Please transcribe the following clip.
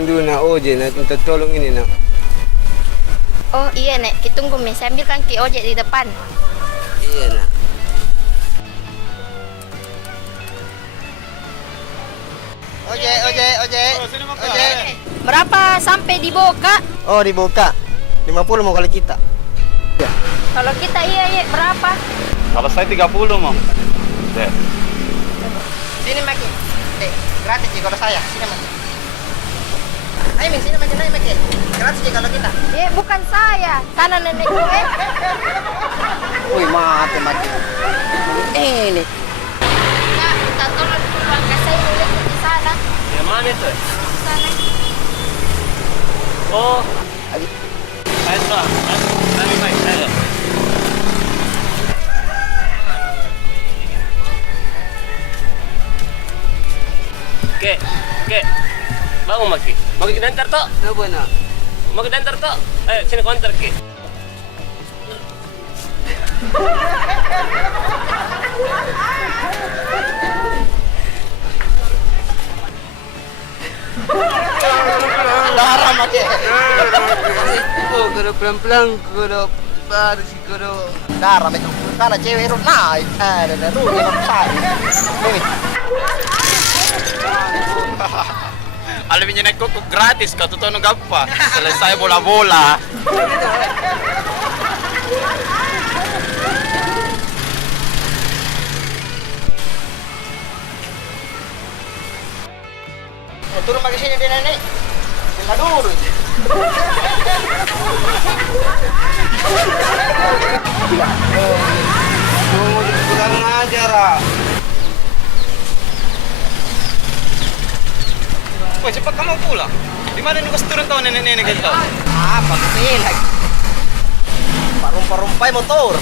ambilkan dulu nak ojek, nak minta tolong ini nak. Oh iya nek, kita tunggu Mi. Saya ambilkan ki ojek di depan. Iya nak. Ojek. Ojek. Berapa sampai di Boka? Oh, dibuka. 50 mau kali kita. Kalau kita iya berapa? Kalau saya 30 mau. Dek. Sini Maki. Gratis sih kalau saya. Sini Maki. Ayo Min, sini Maki, naik Maki. Gratis sih kalau kita. Bukan saya. Sana nenek gue. Wih, mati Maki. Ini. Kak, minta tolong pulang ke saya dulu di sana. Yang mana itu? Di sana. Oh. Ayo lah. Ayo baik. Ayo. Oke. Bangun Maki. Maki kita antar toh. Kenapa nak? Mau kita antar toh. Ayo sini kau antar Ki. Darah Maki. Oh, kalau pelan-pelan, kalau baru sih kalau. Darah Maki. Karena cewek itu naik. Ada rugi saya. Ini. Alaminya naik kok gratis kau tuh gapa. Selesai bola-bola. Turun pakai sini dia nenek. Tinggal dulu. Mau kurang ajar ah. Woi cepat kamu pulang. Di mana nih kau turun tahu nenek-nenek gitu? Apa kepilih? Parumpai motor.